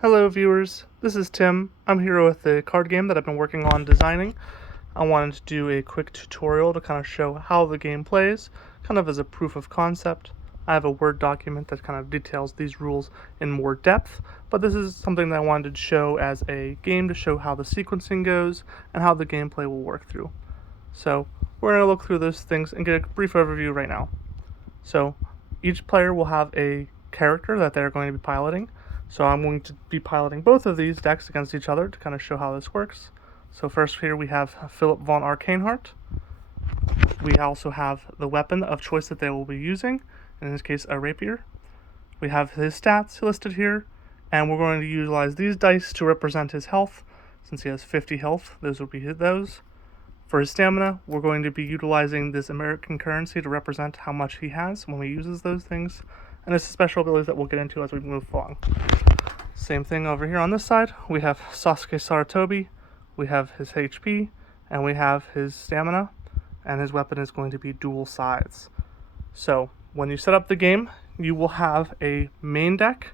Hello viewers, this is Tim. I'm here with a card game that I've been working on designing. I wanted to do a quick tutorial to kind of show how the game plays, kind of as a proof of concept. I have a Word document that kind of details these rules in more depth, but this is something that I wanted to show as a game to show how the sequencing goes and how the gameplay will work through. So we're going to look through those things and get a brief overview right now. So each player will have a character that they're going to be piloting. So I'm going to be piloting both of these decks against each other to kind of show how this works. So first here we have Philip von Arcaneheart. We also have the weapon of choice that they will be using, in this case a rapier. We have his stats listed here, and we're going to utilize these dice to represent his health. Since he has 50 health, those will be those. For his stamina, we're going to be utilizing this American currency to represent how much he has when he uses those things. And it's a special ability that we'll get into as we move along. Same thing over here on this side. We have Sasuke Saratobi, we have his HP, and we have his stamina, and his weapon is going to be dual sides. So when you set up the game, you will have a main deck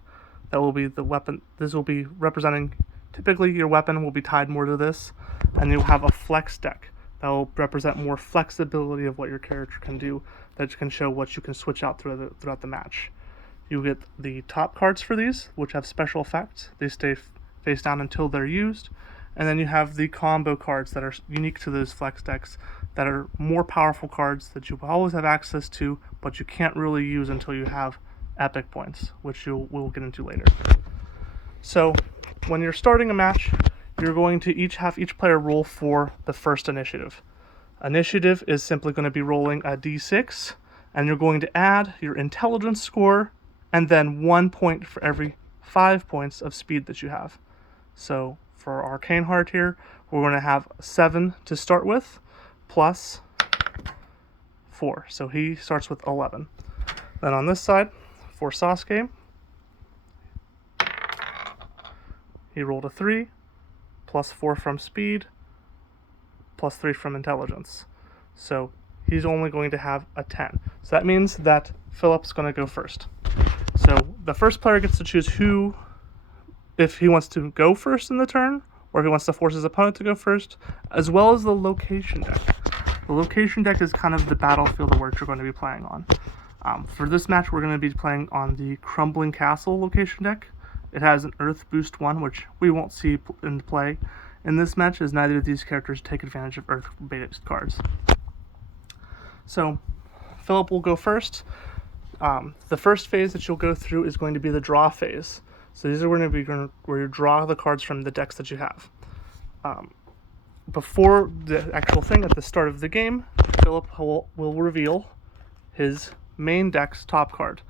that will be the weapon. This will be representing, typically your weapon will be tied more to this, and you'll have a flex deck that will represent more flexibility of what your character can do, that can show what you can switch out throughout the match. You get the top cards for these, which have special effects. They stay face down until they're used. And then you have the combo cards that are unique to those flex decks, that are more powerful cards that you will always have access to, but you can't really use until you have epic points, which we'll get into later. So when you're starting a match, you're going to have each player roll for the first initiative. Initiative is simply going to be rolling a d6, and you're going to add your intelligence score and then 1 point for every 5 points of speed that you have. So for Arcaneheart here, we're going to have 7 to start with, plus 4. So he starts with 11. Then on this side, for Sasuke, he rolled a 3, plus 4 from speed, plus 3 from intelligence. So he's only going to have a 10. So that means that Philip's going to go first. So the first player gets to choose if he wants to go first in the turn, or if he wants to force his opponent to go first, as well as the location deck. The location deck is kind of the battlefield of where you're going to be playing on. For this match, we're going to be playing on the Crumbling Castle location deck. It has an Earth Boost 1, which we won't see in play in this match, as neither of these characters take advantage of Earth-based cards. So Philip will go first. The first phase that you'll go through is going to be the draw phase. So these are going to be where you draw the cards from the decks that you have. Before the actual thing, at the start of the game, Philip will reveal his main deck's top card,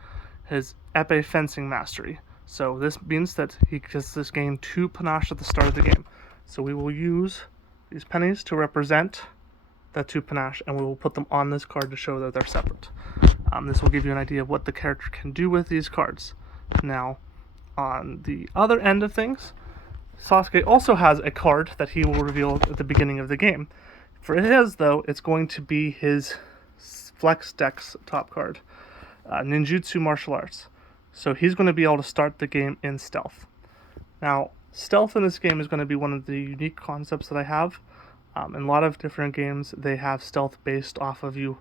his Epee Fencing Mastery. So this means that he gets this gain 2 panache at the start of the game. So we will use these pennies to represent that 2 panache, and we will put them on this card to show that they're separate. This will give you an idea of what the character can do with these cards. Now, on the other end of things, Sasuke also has a card that he will reveal at the beginning of the game. For his, though, it's going to be his Flex Deck's top card, Ninjutsu Martial Arts. So he's going to be able to start the game in stealth. Now, stealth in this game is going to be one of the unique concepts that I have. In a lot of different games, they have stealth based off of you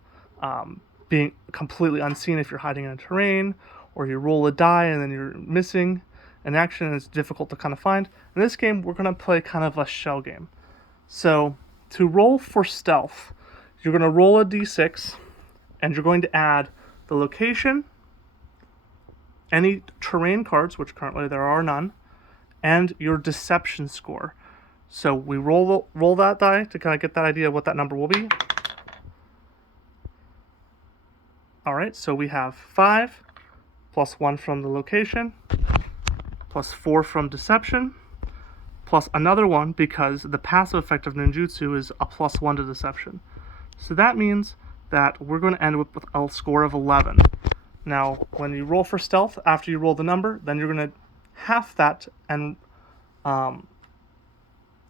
being completely unseen if you're hiding in a terrain, or you roll a die and then you're missing an action and it's difficult to kind of find. In this game, we're going to play kind of a shell game. So to roll for stealth, you're going to roll a d6, and you're going to add the location, any terrain cards, which currently there are none, and your deception score. So we roll that die to kind of get that idea of what that number will be. Alright, so we have 5, plus 1 from the location, plus 4 from deception, plus another 1 because the passive effect of ninjutsu is a plus 1 to deception. So that means that we're going to end up with a score of 11. Now, when you roll for stealth, after you roll the number, then you're going to half that and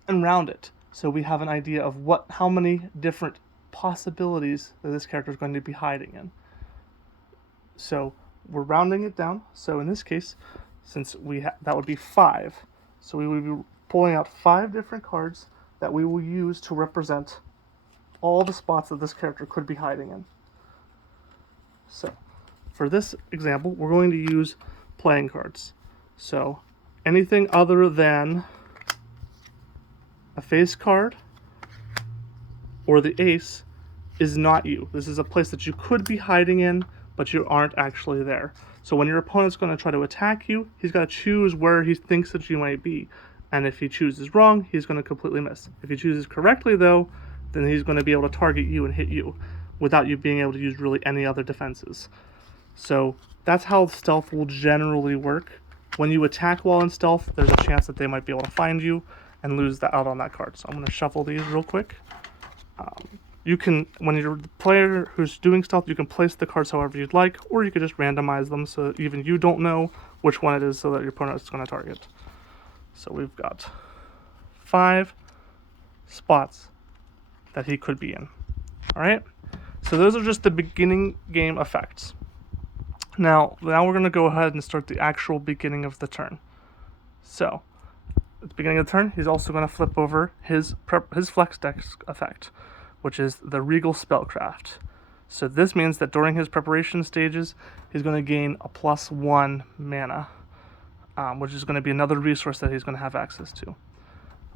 round it. So we have an idea of how many different possibilities that this character is going to be hiding in. So we're rounding it down. So in this case, since that would be 5. So we would be pulling out 5 different cards that we will use to represent all the spots that this character could be hiding in. So for this example, we're going to use playing cards. So anything other than a face card or the ace is not you. This is a place that you could be hiding in, but you aren't actually there. So when your opponent's going to try to attack you, he's got to choose where he thinks that you might be. And if he chooses wrong, he's going to completely miss. If he chooses correctly, though, then he's going to be able to target you and hit you without you being able to use really any other defenses. So that's how stealth will generally work. When you attack while in stealth, there's a chance that they might be able to find you and lose out on that card. So I'm going to shuffle these real quick. You can, when you're the player who's doing stealth, you can place the cards however you'd like, or you could just randomize them so even you don't know which one it is so that your opponent is going to target. So we've got 5 spots that he could be in. Alright? So those are just the beginning game effects. Now we're going to go ahead and start the actual beginning of the turn. So, at the beginning of the turn, he's also going to flip over his flex deck effect, which is the Regal Spellcraft. So this means that during his preparation stages, he's going to gain a +1 mana, which is going to be another resource that he's going to have access to.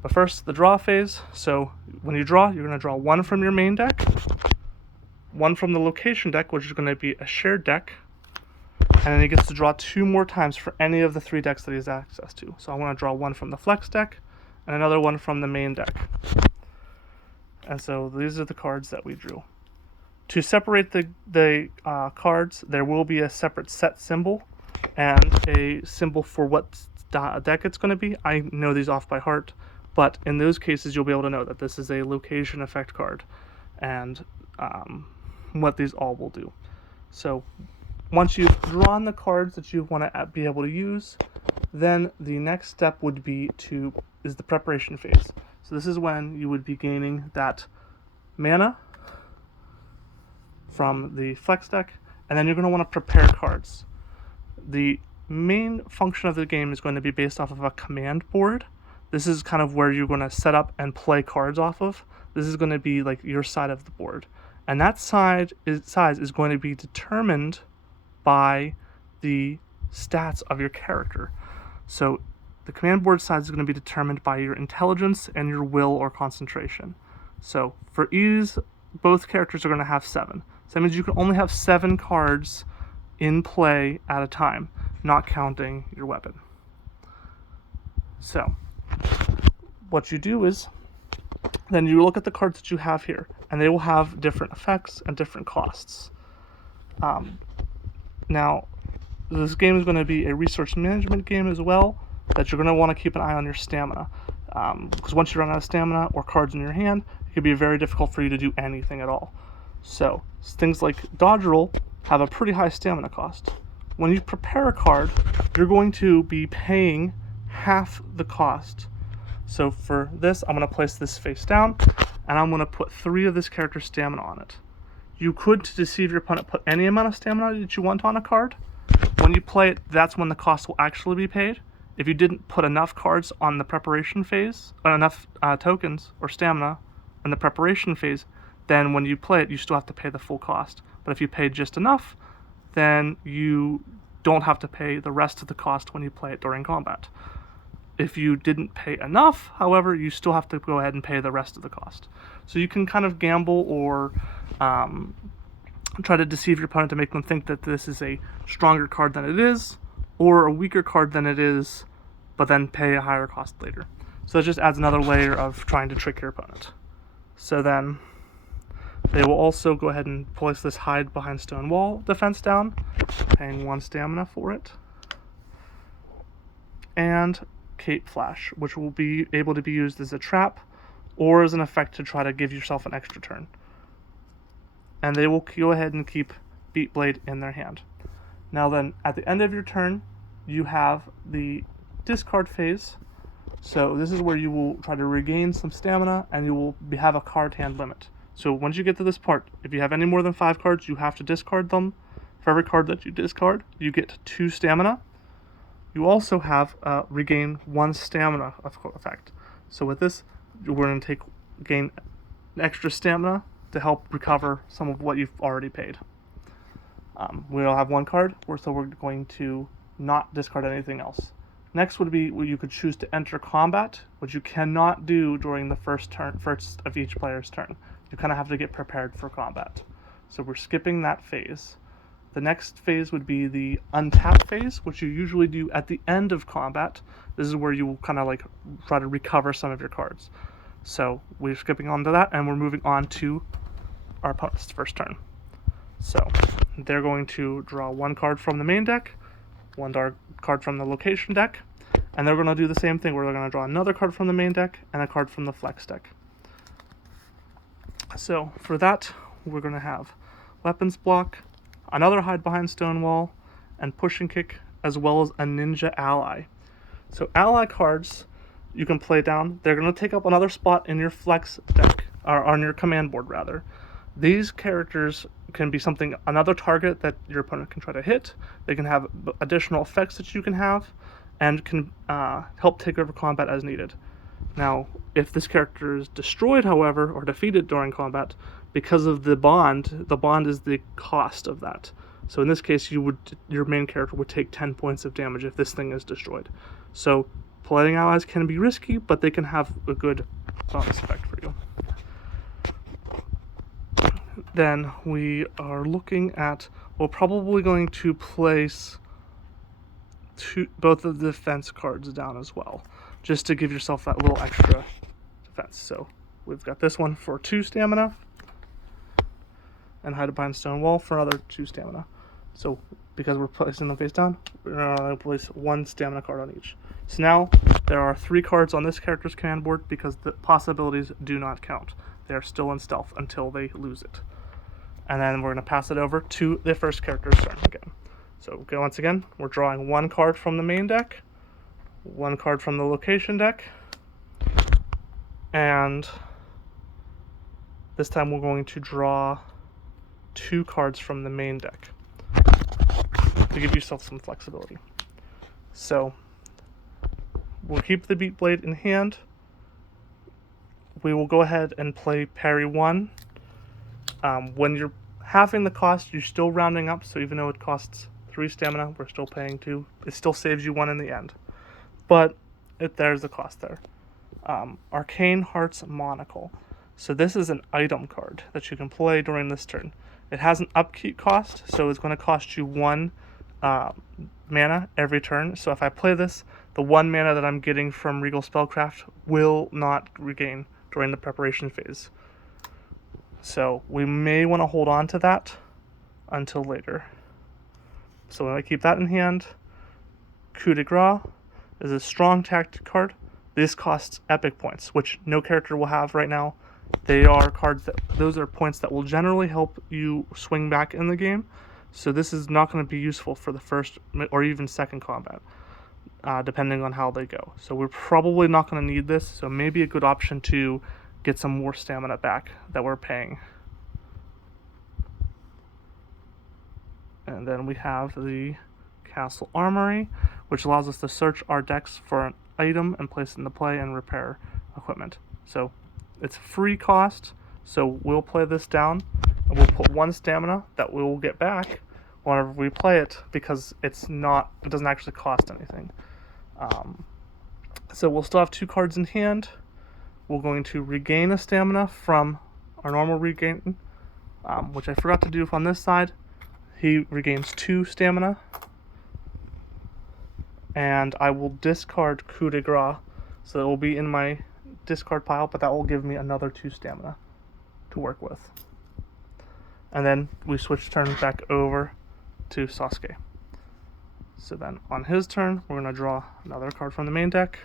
But first, the draw phase. So when you draw, you're going to draw 1 from your main deck, 1 from the location deck, which is going to be a shared deck, and then he gets to draw 2 more times for any of the 3 decks that he has access to. So I want to draw 1 from the flex deck, and another 1 from the main deck. And so these are the cards that we drew. To separate the cards, there will be a separate set symbol and a symbol for what deck it's going to be. I know these off by heart, but in those cases you'll be able to know that this is a location effect card and what these all will do. So once you've drawn the cards that you want to be able to use, then the next step would be is the preparation phase. So this is when you would be gaining that mana from the flex deck, and then you're going to want to prepare cards. The main function of the game is going to be based off of a command board. This is kind of where you're going to set up and play cards off of. This is going to be like your side of the board. And that size is going to be determined by the stats of your character. So the command board size is going to be determined by your intelligence and your will or concentration. So for ease, both characters are going to have 7. So that means you can only have 7 cards in play at a time, not counting your weapon. So what you do is then you look at the cards that you have here, and they will have different effects and different costs. Now, this game is going to be a resource management game as well, that you're going to want to keep an eye on your stamina. Because once you run out of stamina or cards in your hand, it can be very difficult for you to do anything at all. So, things like dodge roll have a pretty high stamina cost. When you prepare a card, you're going to be paying half the cost. So for this, I'm going to place this face down, and I'm going to put 3 of this character's stamina on it. You could, to deceive your opponent, put any amount of stamina that you want on a card. When you play it, that's when the cost will actually be paid. If you didn't put enough cards on the preparation phase, or enough tokens or stamina in the preparation phase, then when you play it, you still have to pay the full cost. But if you paid just enough, then you don't have to pay the rest of the cost when you play it during combat. If you didn't pay enough, however, you still have to go ahead and pay the rest of the cost. So you can kind of gamble or try to deceive your opponent to make them think that this is a stronger card than it is, or a weaker card than it is, but then pay a higher cost later. So it just adds another layer of trying to trick your opponent. So then they will also go ahead and place this hide behind stone wall defense down, paying 1 stamina for it. And Cape Flash, which will be able to be used as a trap or as an effect to try to give yourself an extra turn. And they will go ahead and keep Beat Blade in their hand. Now then, at the end of your turn, you have the discard phase. So this is where you will try to regain some stamina, and you will have a card hand limit. So once you get to this part, if you have any more than 5 cards, you have to discard them. For every card that you discard, you get 2 stamina. You also have regain 1 stamina effect. So with this, we're going to gain extra stamina to help recover some of what you've already paid. We'll have 1 card, so we're going to not discard anything else. Next would be you could choose to enter combat, which you cannot do during the first of each player's turn. You kind of have to get prepared for combat. So we're skipping that phase. The next phase would be the untap phase, which you usually do at the end of combat. This is where you will kind of like try to recover some of your cards. So we're skipping on to that, and we're moving on to our opponent's first turn. So they're going to draw 1 card from the main deck, 1 card from the location deck, and they're going to do the same thing where they're going to draw another card from the main deck and a card from the flex deck. So for that, we're going to have Weapons Block, another Hide Behind Stonewall, and Push and Kick, as well as a Ninja Ally. So ally cards you can play down. They're going to take up another spot in your flex deck, or on your command board rather. These characters can be another target that your opponent can try to hit. They can have additional effects that you can have, and can help take over combat as needed. Now, if this character is destroyed, however, or defeated during combat, because of the bond is the cost of that. So in this case, your main character would take 10 points of damage if this thing is destroyed. So playing allies can be risky, but they can have a good bonus effect for you. Then we are looking at, we're probably going to place both of the defense cards down as well, just to give yourself that little extra defense. So we've got this one for 2 stamina, and Hide Behind Stonewall for another 2 stamina. So because we're placing them face down, we're going to place 1 stamina card on each. So now there are 3 cards on this character's command board because the possibilities do not count. They are still in stealth until they lose it. And then we're going to pass it over to the first character's turn again. So once again, we're drawing 1 card from the main deck, 1 card from the location deck, and this time we're going to draw 2 cards from the main deck to give yourself some flexibility. So we'll keep the Beat Blade in hand. We will go ahead and play Parry 1. When you're halving the cost, you're still rounding up, so even though it costs 3 stamina, we're still paying 2. It still saves you 1 in the end. But there's the cost there. Arcane Heart's Monocle. So this is an item card that you can play during this turn. It has an upkeep cost, so it's going to cost you 1 mana every turn. So if I play this, the 1 mana that I'm getting from Regal Spellcraft will not regain during the preparation phase. So we may want to hold on to that until later. So when I keep that in hand, Coup de Grace is a strong tactic card. This costs epic points, which no character will have right now. Those are points that will generally help you swing back in the game. So this is not going to be useful for the first or even second combat, depending on how they go. So we're probably not going to need this. So maybe a good option to get some more stamina back that we're paying. And then we have the Castle Armory, which allows us to search our decks for an item and place it into play and repair equipment. So it's free cost, so we'll play this down, and we'll put 1 stamina that we will get back whenever we play it, because it doesn't actually cost anything. So we'll still have 2 cards in hand. We're going to regain a stamina from our normal regain, which I forgot to do on this side. He regains 2 stamina. And I will discard Coup de Grace, so it will be in my discard pile, but that will give me another 2 stamina to work with. And then we switch turns back over to Sasuke. So then on his turn, we're going to draw another card from the main deck,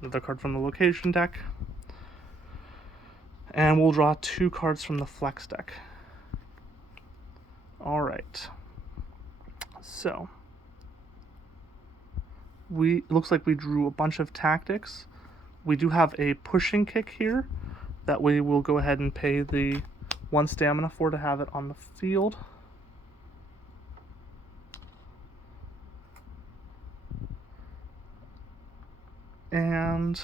another card from the location deck, and we'll draw 2 cards from the flex deck. Alright. So it looks like we drew a bunch of tactics. We do have a pushing kick here that we will go ahead and pay the 1 stamina for to have it on the field. And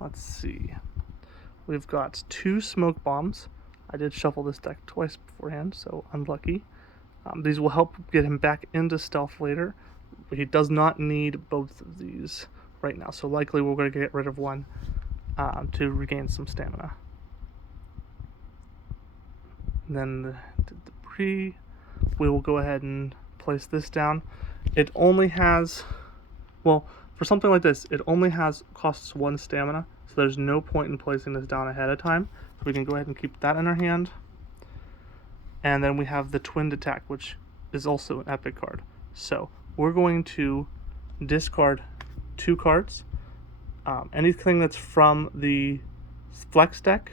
let's see. We've got 2 smoke bombs. I did shuffle this deck twice beforehand, so unlucky. These will help get him back into stealth later. But he does not need both of these right now, so likely we're going to get rid of one to regain some stamina. And then the debris, we will go ahead and place this down. It only has, well, for something like this, it only costs 1 stamina, so there's no point in placing this down ahead of time. So we can go ahead and keep that in our hand. And then we have the Twinned Attack, which is also an epic card. So we're going to discard 2 cards. Anything that's from the Flex deck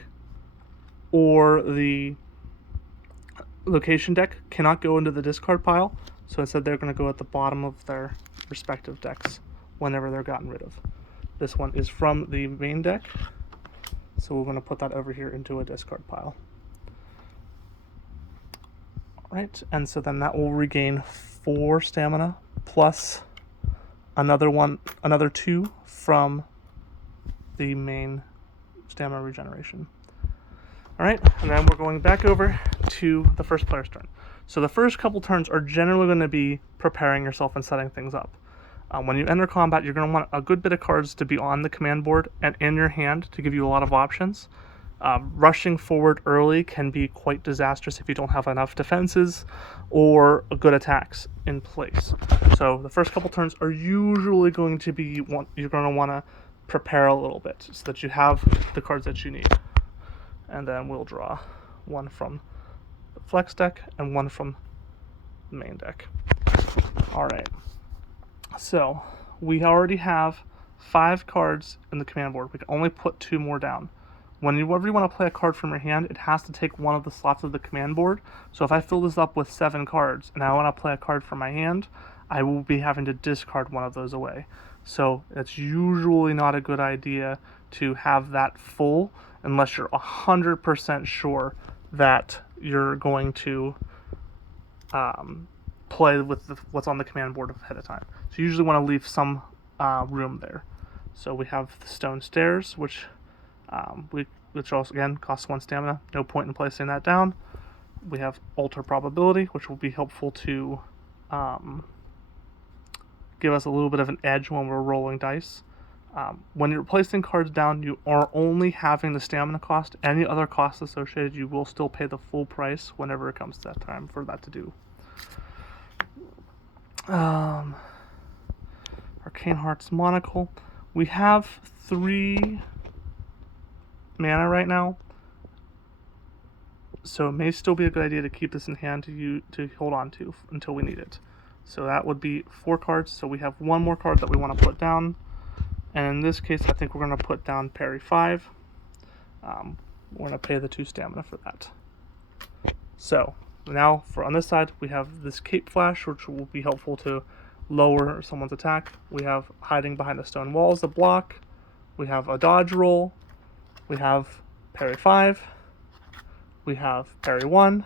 or the Location deck cannot go into the discard pile. So instead they're going to go at the bottom of their respective decks whenever they're gotten rid of. This one is from the main deck, so we're going to put that over here into a discard pile. Alright, and so then that will regain 4 stamina plus another 2 from the main stamina regeneration. Alright, and then we're going back over to the first player's turn. So the first couple turns are generally going to be preparing yourself and setting things up. When you enter combat, you're going to want a good bit of cards to be on the command board and in your hand to give you a lot of options. Rushing forward early can be quite disastrous if you don't have enough defenses or good attacks in place. So the first couple turns are usually going to be you're going to want to prepare a little bit so that you have the cards that you need. And then we'll draw one from the Flex deck and one from the main deck. Alright, so we already have 5 cards in the command board. We can only put 2 more down. Whenever you want to play a card from your hand, it has to take one of the slots of the command board. So if I fill this up with 7 cards and I want to play a card from my hand, I will be having to discard one of those away. So it's usually not a good idea to have that full unless you're 100% sure that you're going to play with what's on the command board ahead of time. So you usually want to leave some room there. So we have the Stone Stairs, which also again costs 1 stamina. No point in placing that down. We have Alter Probability, which will be helpful to give us a little bit of an edge when we're rolling dice. When you're placing cards down, you are only having the stamina cost. Any other costs associated, you will still pay the full price whenever it comes to that time for that to do. Arcane Heart's Monocle. We have 3 mana right now, so it may still be a good idea to keep this in hand to hold on to until we need it. So that would be 4 cards, so we have 1 more card that we want to put down. And in this case, I think we're going to put down Parry 5. We're going to pay the 2 stamina for that. So now on this side, we have this Cape Flash, which will be helpful to lower someone's attack. We have Hiding Behind the Stone Walls, a block. We have a dodge roll. We have Parry 5. We have Parry 1.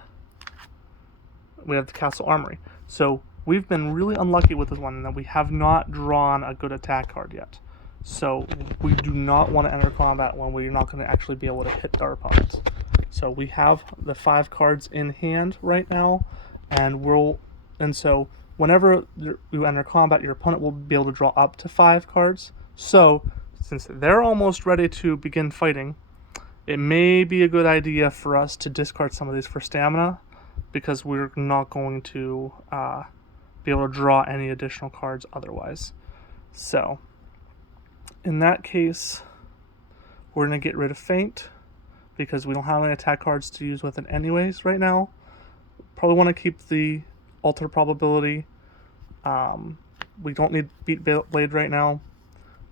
We have the Castle Armory. So we've been really unlucky with this one in that we have not drawn a good attack card yet. So we do not want to enter combat when we're not going to actually be able to hit our opponents. So we have the 5 cards in hand right now, and so whenever you enter combat, your opponent will be able to draw up to 5 cards. So since they're almost ready to begin fighting, it may be a good idea for us to discard some of these for stamina, because we're not going to be able to draw any additional cards otherwise. So in that case, we're going to get rid of Feint, because we don't have any attack cards to use with it anyways right now. Probably want to keep the Alter Probability. We don't need Beat Blade right now.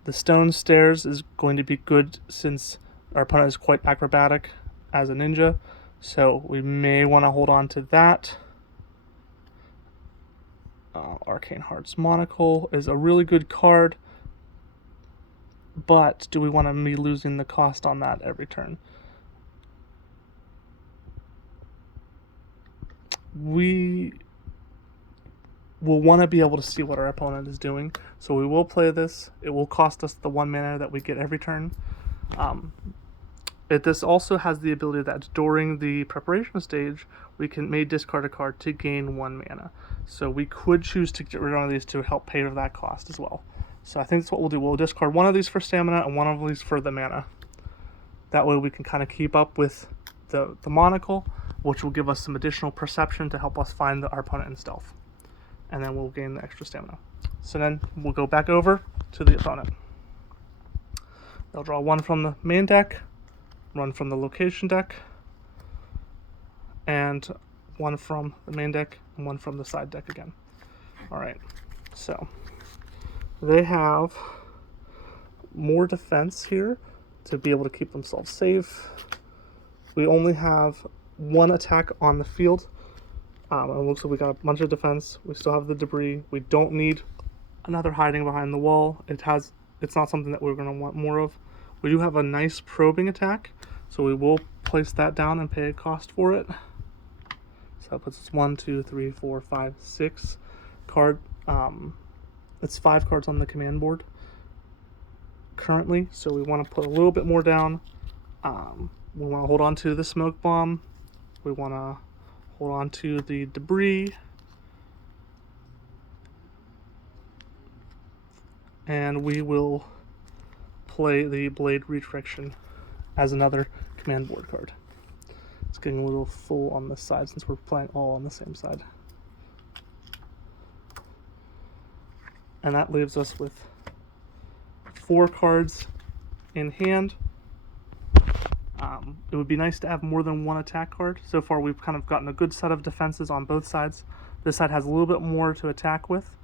The Stone Stairs is going to be good since our opponent is quite acrobatic as a ninja, so we may want to hold on to that. Arcane Heart's Monocle is a really good card, but do we want to be losing the cost on that every turn? We we'll want to be able to see what our opponent is doing. So we will play this. It will cost us the 1 mana that we get every turn. This also has the ability that during the preparation stage, we may discard a card to gain 1 mana. So we could choose to get rid of one of these to help pay for that cost as well. So I think that's what we'll do. We'll discard one of these for stamina and one of these for the mana. That way we can kind of keep up with the monocle, which will give us some additional perception to help us find our opponent in stealth. And then we'll gain the extra stamina. So then we'll go back over to the opponent. They'll draw 1 from the main deck, 1 from the location deck, and 1 from the main deck, and 1 from the side deck again. Alright, so they have more defense here to be able to keep themselves safe. We only have 1 attack on the field. And it looks like we got a bunch of defense. We still have the debris. We don't need another hiding behind the wall. It's not something that we're going to want more of. We do have a nice probing attack, so we will place that down and pay a cost for it. So that puts us 1, 2, 3, 4, 5, 6 card. It's 5 cards on the command board currently, so we want to put a little bit more down. We want to hold on to the smoke bomb. We want to hold on to the debris. And we will play the Blade Redirection as another command board card. It's getting a little full on this side since we're playing all on the same side. And that leaves us with 4 cards in hand. It would be nice to have more than 1 attack card. So far we've kind of gotten a good set of defenses on both sides. This side has a little bit more to attack with,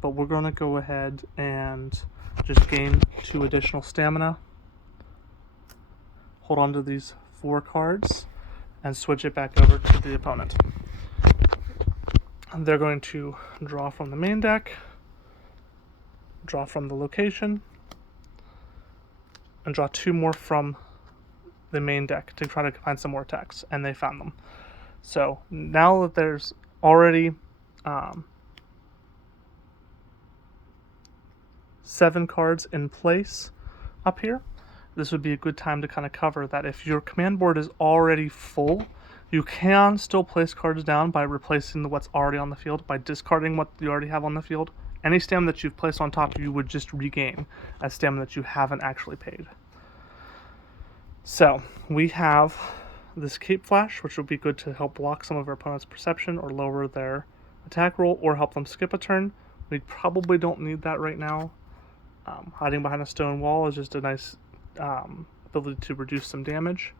but we're going to go ahead and just gain 2 additional stamina. Hold on to these 4 cards and switch it back over to the opponent. And they're going to draw from the main deck, draw from the location, and draw 2 more from the main deck to try to find some more attacks, and they found them. So now that there's already 7 cards in place up here, this would be a good time to kind of cover that. If your command board is already full, you can still place cards down by replacing what's already on the field, by discarding what you already have on the field. Any stamina that you've placed on top, you would just regain as stamina that you haven't actually paid. So we have this Cape Flash, which will be good to help block some of our opponent's perception or lower their attack roll or help them skip a turn. We probably don't need that right now. Hiding behind a stone wall is just a nice ability to reduce some damage.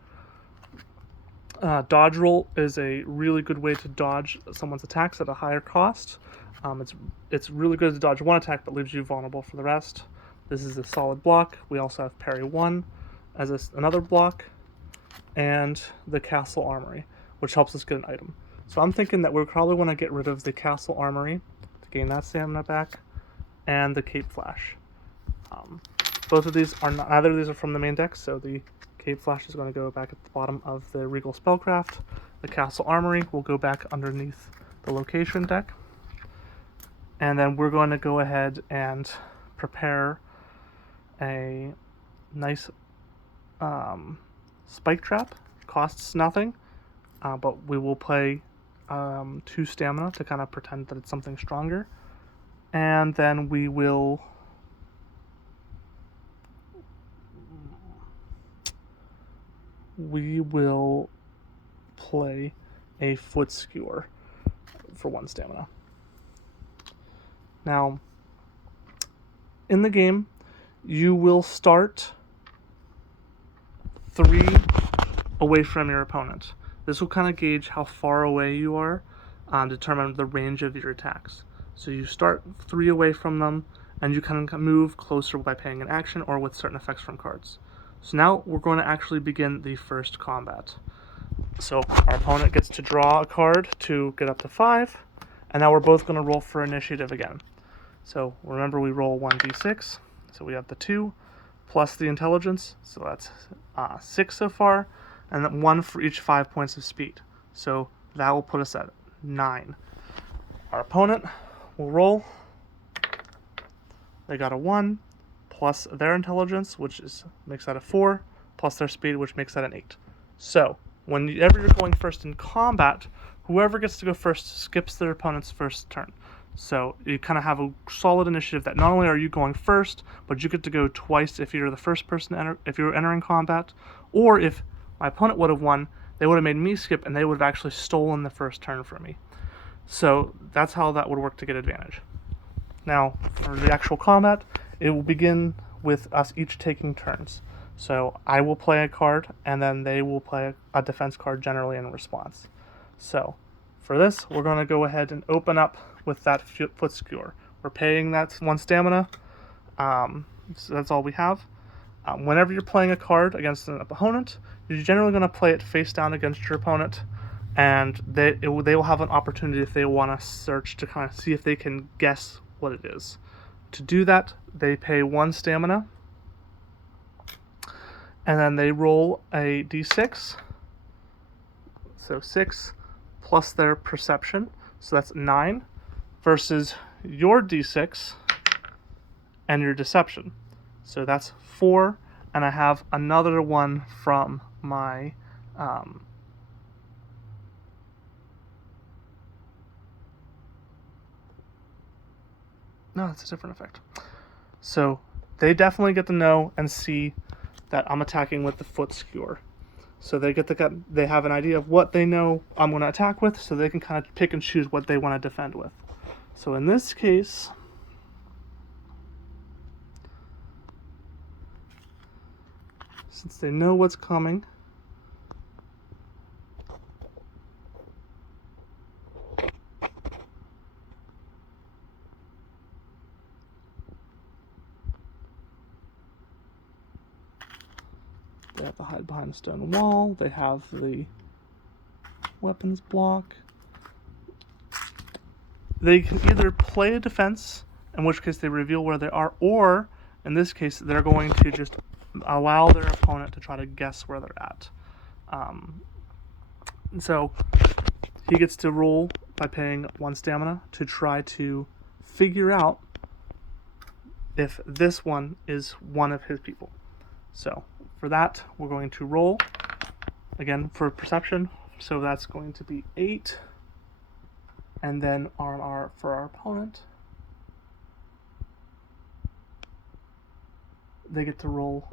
Dodge roll is a really good way to dodge someone's attacks at a higher cost. It's really good to dodge 1 attack but leaves you vulnerable for the rest. This is a solid block. We also have Parry 1 as another block, and the Castle Armory, which helps us get an item. So I'm thinking that we probably want to get rid of the Castle Armory to gain that stamina back, and the Cape Flash. Both of these are not, neither of these are from the main deck, so the Cape Flash is going to go back at the bottom of the Regal Spellcraft. The Castle Armory will go back underneath the location deck. And then we're going to go ahead and prepare a nice Spike Trap. Costs nothing, but we will play 2 stamina to kind of pretend that it's something stronger. And then we will play a Foot Skewer for 1 stamina. Now, in the game, you will start 3 away from your opponent. This will kind of gauge how far away you are, determine the range of your attacks. So you start 3 away from them, and you kind of move closer by paying an action or with certain effects from cards. So now we're going to actually begin the first combat. So our opponent gets to draw a card to get up to 5, and now we're both going to roll for initiative again. So remember, we roll 1d6, so we have the 2 plus the intelligence, so that's 6 so far, and then 1 for each 5 points of speed. So that will put us at 9. Our opponent we'll roll. They got a 1, plus their intelligence, which makes that a 4, plus their speed, which makes that an 8. So, whenever you're going first in combat, whoever gets to go first skips their opponent's first turn. So you kind of have a solid initiative that not only are you going first, but you get to go twice if you're the first person if you're entering combat, or if my opponent would have won, they would have made me skip and they would have actually stolen the first turn from me. So that's how that would work to get advantage. Now, for the actual combat, it will begin with us each taking turns. So I will play a card, and then they will play a defense card generally in response. So for this, we're going to go ahead and open up with that foot skewer. We're paying that 1 stamina, so that's all we have. Whenever you're playing a card against an opponent, you're generally going to play it face down against your opponent, and they will have an opportunity if they want to search to kind of see if they can guess what it is. To do that, they pay 1 stamina, and then they roll a d6, so 6 plus their perception, so that's 9, versus your d6 and your deception, so that's 4, and I have another one from my no, it's a different effect. So they definitely get to know and see that I'm attacking with the foot skewer. So they have an idea of what they know I'm going to attack with, so they can kind of pick and choose what they want to defend with. So in this case, since they know what's coming, they have to hide behind a stone wall. They have the weapons block. They can either play a defense, in which case they reveal where they are, or in this case, they're going to just allow their opponent to try to guess where they're at. So he gets to roll by paying 1 stamina to try to figure out if this one is one of his people. So for that, we're going to roll again for perception. So that's going to be 8, and then for our opponent, they get to roll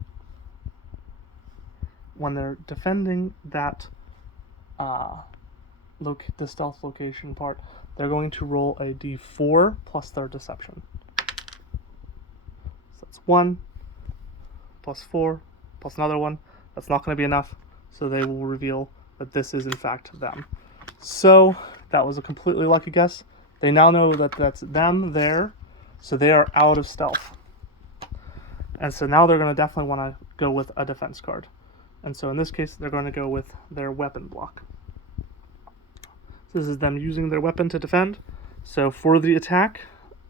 when they're defending that the stealth location part. They're going to roll a d4 plus their deception. So that's 1 plus 4 plus another 1. That's not going to be enough, so they will reveal that this is in fact them. So that was a completely lucky guess. They now know that that's them there, so they are out of stealth. And so now they're going to definitely want to go with a defense card. And so in this case, they're going to go with their weapon block. So this is them using their weapon to defend. So for the attack,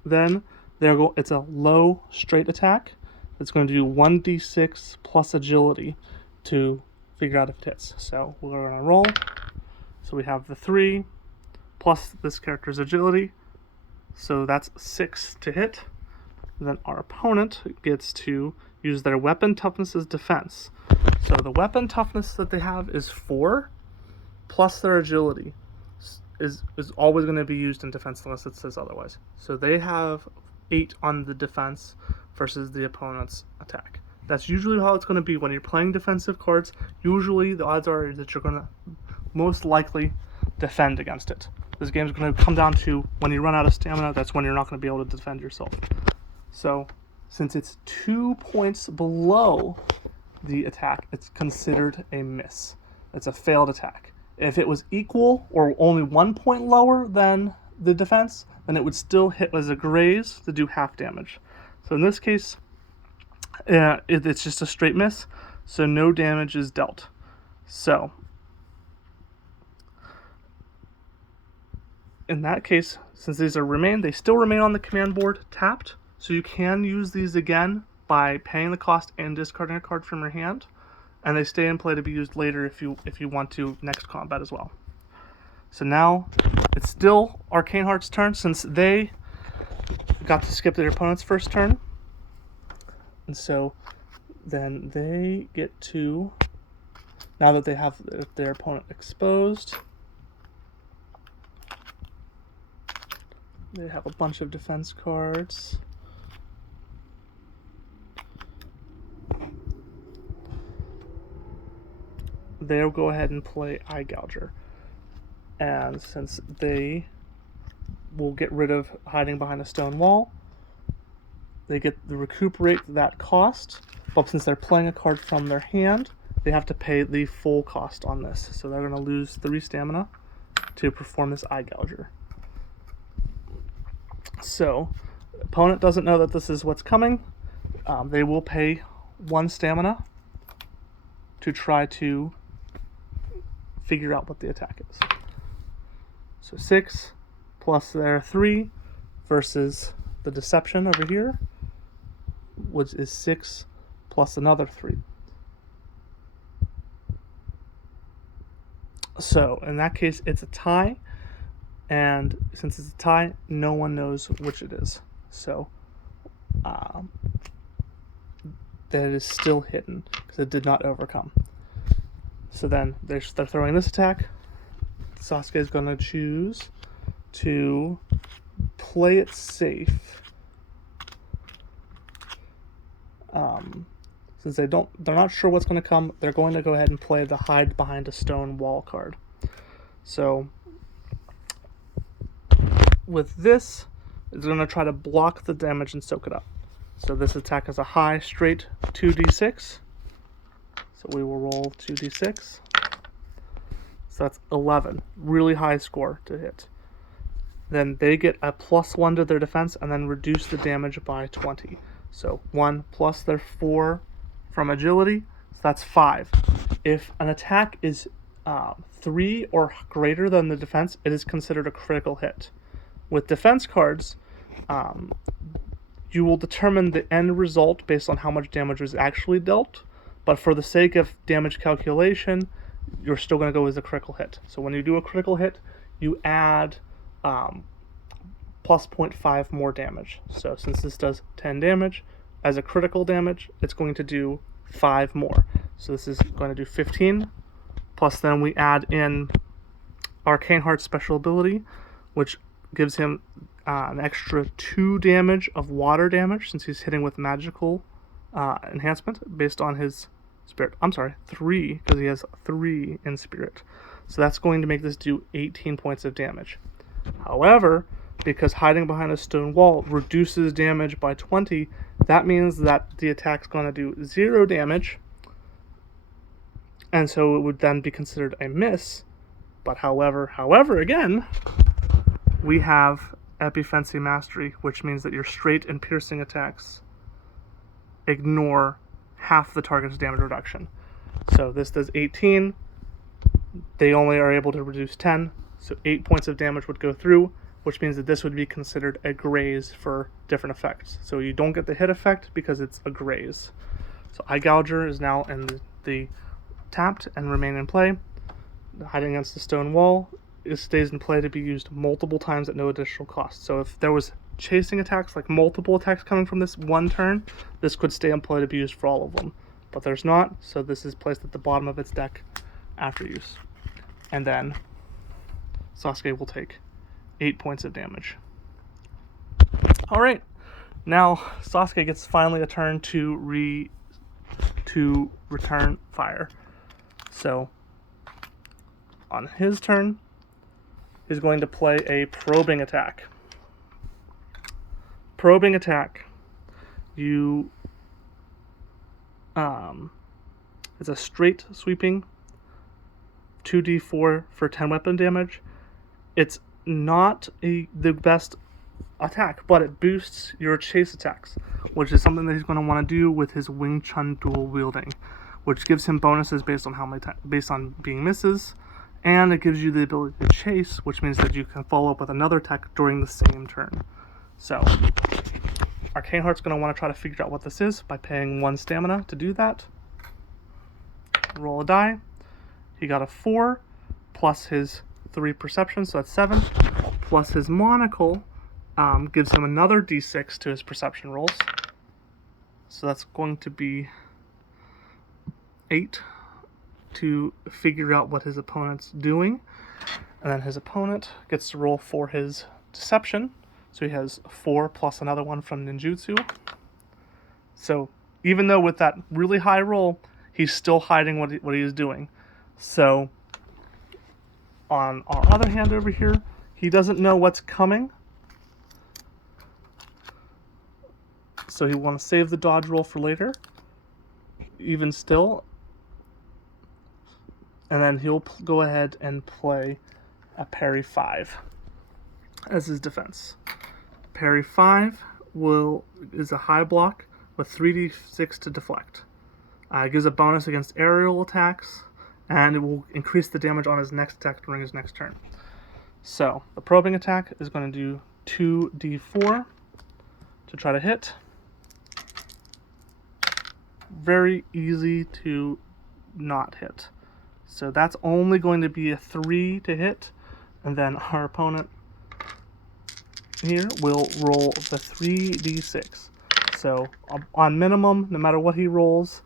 then it's a low straight attack. It's going to do 1d6 plus agility to figure out if it hits. So we're going to roll. So we have the 3 plus this character's agility. So that's 6 to hit. Then our opponent gets to use their weapon toughness as defense. So the weapon toughness that they have is 4, plus their agility is always going to be used in defense unless it says otherwise. So they have 8 on the defense versus the opponent's attack. That's usually how it's going to be when you're playing defensive cards. Usually the odds are that you're going to most likely defend against it. This game's going to come down to when you run out of stamina, that's when you're not going to be able to defend yourself. So since it's 2 points below the attack, it's considered a miss. It's a failed attack. If it was equal or only 1 point lower than the defense, then it would still hit as a graze to do half damage. So in this case, it's just a straight miss, so no damage is dealt. So in that case, since these they still remain on the command board tapped, so you can use these again by paying the cost and discarding a card from your hand, and they stay in play to be used later if you want to next combat as well. So now it's still Arcane Heart's turn, since they got to skip their opponent's first turn. And so then they get to, now that they have their opponent exposed, they have a bunch of defense cards. They'll go ahead and play Eye Gouger. And since they will get rid of hiding behind a stone wall, they get to recuperate that cost, but since they're playing a card from their hand, they have to pay the full cost on this. So they're going to lose 3 stamina to perform this Eye Gouger. So, opponent doesn't know that this is what's coming. They will pay 1 stamina to try to figure out what the attack is. So 6 plus their 3 versus the deception over here, which is 6 plus another 3. So in that case, it's a tie, and since it's a tie, no one knows which it is. So that is still hidden because it did not overcome. So then they're throwing this attack. Sasuke is going to choose to play it safe. Since they're not sure what's going to come, they're going to go ahead and play the hide behind a stone wall card. So with this, it's going to try to block the damage and soak it up. So this attack is a high straight 2d6. So we will roll 2d6. So that's 11. Really high score to hit. Then they get a +1 to their defense and then reduce the damage by 20. So 1 plus their 4 from agility, so that's 5. If an attack is 3 or greater than the defense, it is considered a critical hit. With defense cards, you will determine the end result based on how much damage was actually dealt, but for the sake of damage calculation, you're still going to go as a critical hit. So when you do a critical hit, you add plus 0.5 more damage. So since this does 10 damage, as a critical damage, it's going to do 5 more. So this is going to do 15, plus then we add in Arcane Heart's special ability, which gives him an extra 2 damage of water damage, since he's hitting with magical enhancement based on his spirit. I'm sorry, 3, because he has 3 in spirit. So that's going to make this do 18 points of damage. However, because hiding behind a stone wall reduces damage by 20, that means that the attack's going to do 0 damage, and so it would then be considered a miss. But however, again, we have Epiphency Mastery, which means that your straight and piercing attacks ignore half the target's damage reduction. So this does 18. They only are able to reduce 10, so 8 points of damage would go through, which means that this would be considered a graze for different effects. So you don't get the hit effect because it's a graze. So Eye Gouger is now in the tapped and remain in play. Hiding against the stone wall, it stays in play to be used multiple times at no additional cost. So if there was chasing attacks, like multiple attacks coming from this one turn, this could stay in play to be used for all of them. But there's not, so this is placed at the bottom of its deck after use. And then Sasuke will take 8 points of damage. Alright, now Sasuke gets finally a turn to return fire. So on his turn, he's going to play a probing attack. Probing attack. It's a straight sweeping 2d4 for 10 weapon damage. It's not the best attack, but it boosts your chase attacks, which is something that he's going to want to do with his Wing Chun dual wielding, which gives him bonuses based on how many based on being misses, and it gives you the ability to chase, which means that you can follow up with another attack during the same turn. So Arcane Heart's going to want to try to figure out what this is by paying 1 stamina to do that. Roll a die. He got a 4 plus his 3 perception, so that's 7, plus his monocle, gives him another d6 to his perception rolls. So that's going to be 8 to figure out what his opponent's doing. And then his opponent gets to roll for his deception. So he has 4 plus another one from ninjutsu. So even though with that really high roll, he's still hiding what he is doing. So on our other hand over here, he doesn't know what's coming. So he want to save the dodge roll for later. Even still. And then he'll go ahead and play a parry 5 as his defense. Parry 5 is a high block with 3d6 to deflect. It gives a bonus against aerial attacks, and it will increase the damage on his next attack during his next turn. So the probing attack is going to do 2d4 to try to hit. Very easy to not hit. So that's only going to be a 3 to hit, and then our opponent here will roll the 3d6. So on minimum, no matter what he rolls,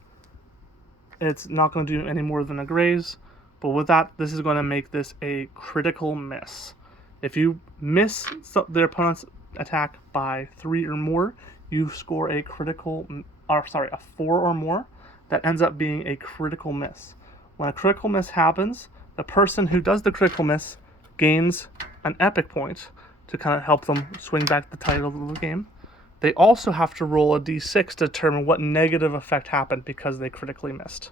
it's not going to do any more than a graze. But with that, this is going to make this a critical miss. If you miss their opponent's attack by 3 or more, you score a 4 or more. That ends up being a critical miss. When a critical miss happens, the person who does the critical miss gains an epic point to kind of help them swing back the title of the game. They also have to roll a d6 to determine what negative effect happened because they critically missed.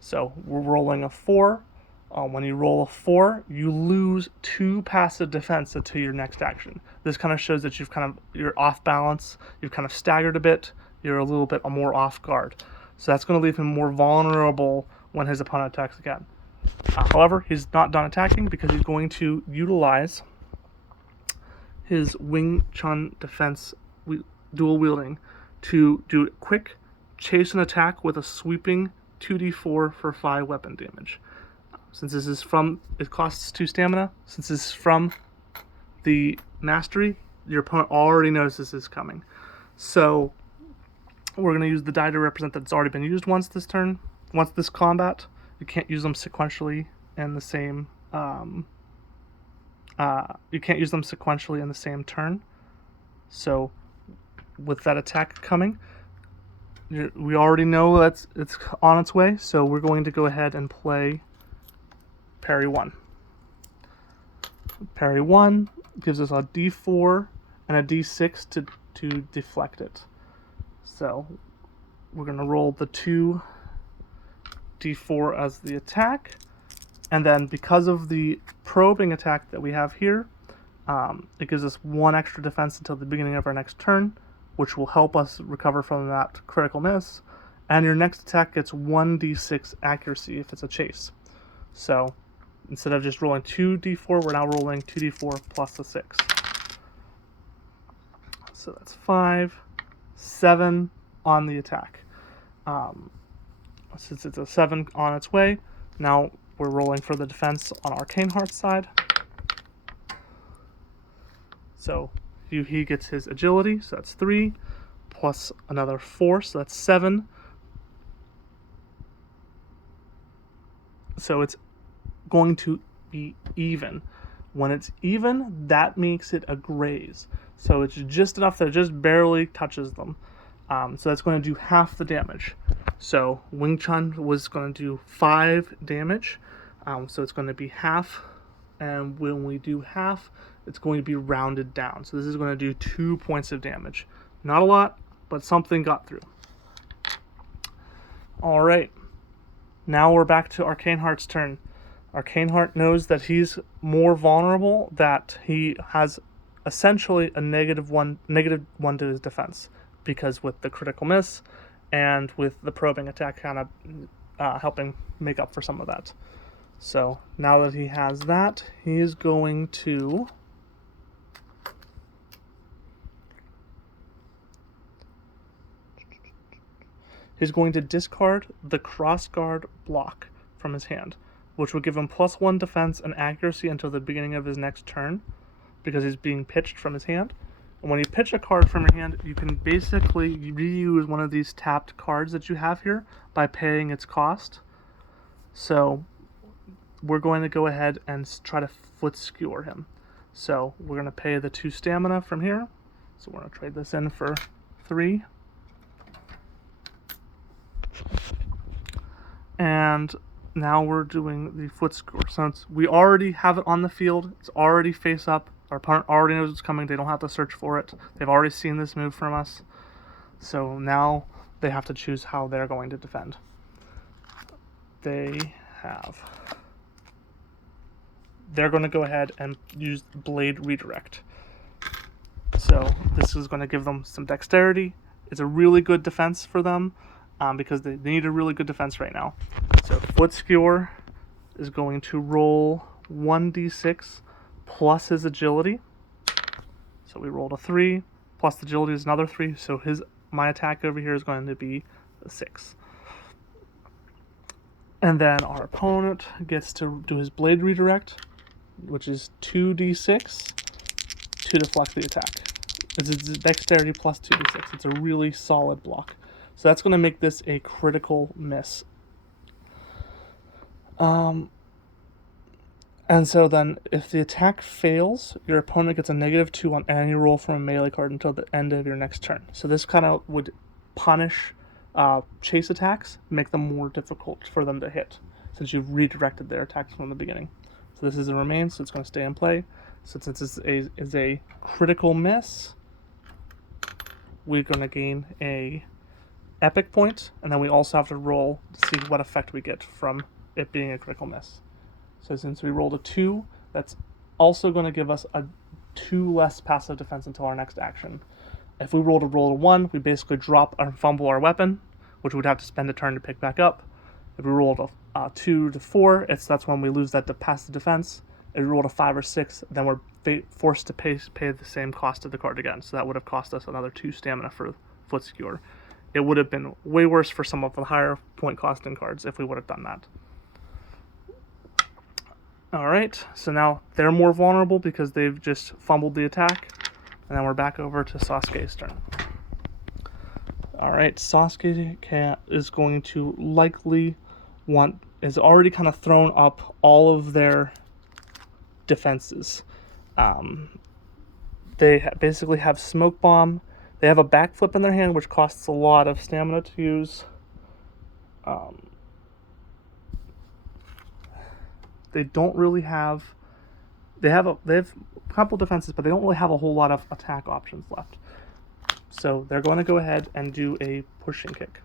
So we're rolling a 4. When you roll a 4, you lose 2 passive defense until your next action. This kind of shows that you're off balance, you've kind of staggered a bit, you're a little bit more off guard. So that's going to leave him more vulnerable when his opponent attacks again. However, he's not done attacking because he's going to utilize his Wing Chun defense dual wielding to do a quick chase and attack with a sweeping 2d4 for 5 weapon damage. Since this is it costs 2 stamina, since this is from the mastery, your opponent already knows this is coming. So we're going to use the die to represent that it's already been used once this turn. Once this combat, you can't use them sequentially in the same. You can't use them sequentially in the same turn. So, with that attack coming, we already know that it's on its way. So we're going to go ahead and play parry 1. Parry 1 gives us a d4 and a d6 to deflect it. So we're going to roll the 2 d4 as the attack, and then because of the probing attack that we have here, it gives us 1 extra defense until the beginning of our next turn, which will help us recover from that critical miss, and your next attack gets 1d6 accuracy if it's a chase. So instead of just rolling 2d4, we're now rolling 2d4 plus a 6. So that's 5, 7 on the attack. Since it's a 7 on its way, now we're rolling for the defense on Arcane Heart's side. So he gets his agility, so that's 3, plus another 4, so that's 7. So it's going to be even. When it's even, that makes it a graze. So it's just enough that it just barely touches them. So that's going to do half the damage. So Wing Chun was going to do 5 damage. So it's going to be half. And when we do half, it's going to be rounded down. So this is going to do 2 points of damage. Not a lot, but something got through. Alright. Now we're back to Arcane Heart's turn. Arcane Heart knows that he's more vulnerable, that he has essentially a negative one to his defense, because with the critical miss and with the probing attack kind of helping make up for some of that. So now that he has that, he is going to discard the crossguard block from his hand, which will give him +1 defense and accuracy until the beginning of his next turn. because he's being pitched from his hand. And when you pitch a card from your hand, you can basically reuse one of these tapped cards that you have here by paying its cost. So we're going to go ahead and try to foot skewer him. So we're going to pay the 2 stamina from here. So we're going to trade this in for 3. And now we're doing the foot skewer. Since we already have it on the field, it's already face up. Our opponent already knows it's coming. They don't have to search for it. They've already seen this move from us. So now they have to choose how they're going to defend. They're going to go ahead and use Blade Redirect. So this is going to give them some dexterity. It's a really good defense for them because they need a really good defense right now. So foot skewer is going to roll 1d6 plus his agility. So we rolled a 3 plus the agility is another 3. So my attack over here is going to be a 6. And then our opponent gets to do his Blade Redirect, which is 2d6 to deflect the attack. It's dexterity plus 2d6. It's a really solid block. So that's going to make this a critical miss. And so then if the attack fails, your opponent gets a -2 on any roll from a melee card until the end of your next turn. So this kind of would punish chase attacks, make them more difficult for them to hit, since you've redirected their attacks from the beginning. So this is a remain, so it's going to stay in play. So since this is a critical miss, we're going to gain a epic point, and then we also have to roll to see what effect we get from it being a critical miss. So since we rolled a 2, that's also going to give us a 2 less passive defense until our next action. If we roll a 1, we basically drop or fumble our weapon, which we'd have to spend a turn to pick back up. If we rolled a 2 to 4, that's when we lose that passive defense. If we rolled a 5 or 6, then we're forced to pay the same cost of the card again. So that would have cost us another 2 stamina for foot skewer. It would have been way worse for some of the higher point costing cards if we would have done that. Alright, so now they're more vulnerable because they've just fumbled the attack. And then we're back over to Sasuke's turn. Alright, Sasuke is going to likely is already kind of thrown up all of their defenses. They basically have Smoke Bomb. They have a backflip in their hand, which costs a lot of stamina to use. They don't really have... They have a couple defenses, but they don't really have a whole lot of attack options left. So they're going to go ahead and do a pushing kick.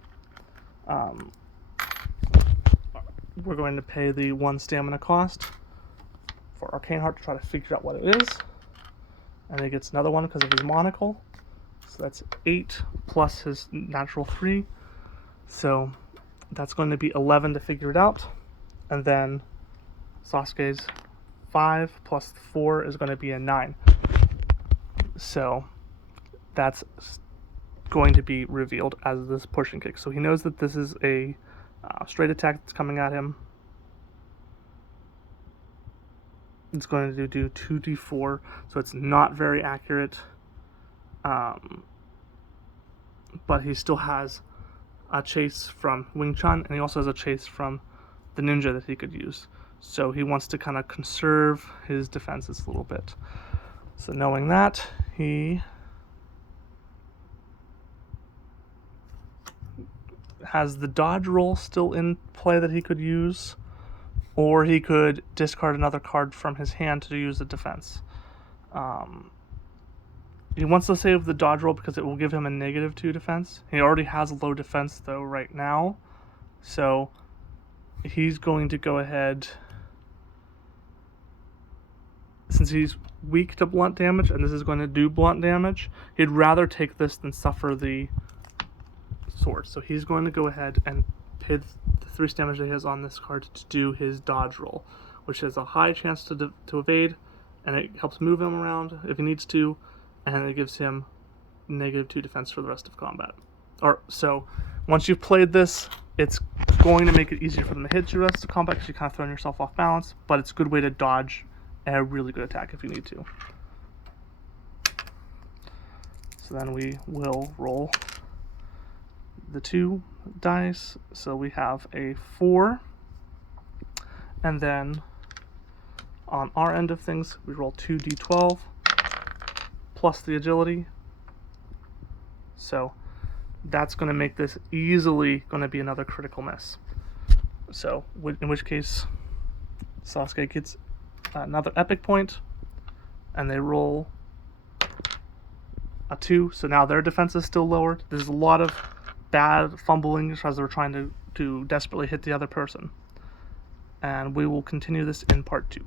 We're going to pay the 1 stamina cost for Arcane Heart to try to figure out what it is. And he gets another one because of his monocle. So that's 8 plus his natural 3. So that's going to be 11 to figure it out. And then Sasuke's 5 plus 4 is going to be a 9. So that's going to be revealed as this pushing kick. So he knows that this is a straight attack that's coming at him. It's going to do 2d4, so it's not very accurate. But he still has a chase from Wing Chun, and he also has a chase from the ninja that he could use. So he wants to kind of conserve his defenses a little bit. So knowing that, he has the dodge roll still in play that he could use, or he could discard another card from his hand to use the defense. He wants to save the dodge roll because it will give him a -2 defense. He already has low defense though right now, so he's going to go ahead, since he's weak to blunt damage and this is going to do blunt damage, he'd rather take this than suffer the sword. So he's going to go ahead and pay the 3 damage that he has on this card to do his dodge roll, which has a high chance to evade, and it helps move him around if he needs to, and it gives him -2 defense for the rest of combat. So once you've played this, it's going to make it easier for them to hit you the rest of combat because you're kind of throwing yourself off balance, but it's a good way to dodge a really good attack if you need to. So then we will roll the 2 dice. So we have a 4. And then on our end of things, we roll 2d12 plus the agility. So that's going to make this easily going to be another critical miss. So in which case, Sasuke gets another epic point, and they roll a 2. So now their defense is still lowered. There's a lot of bad fumbling as they're trying to desperately hit the other person. And we will continue this in part 2.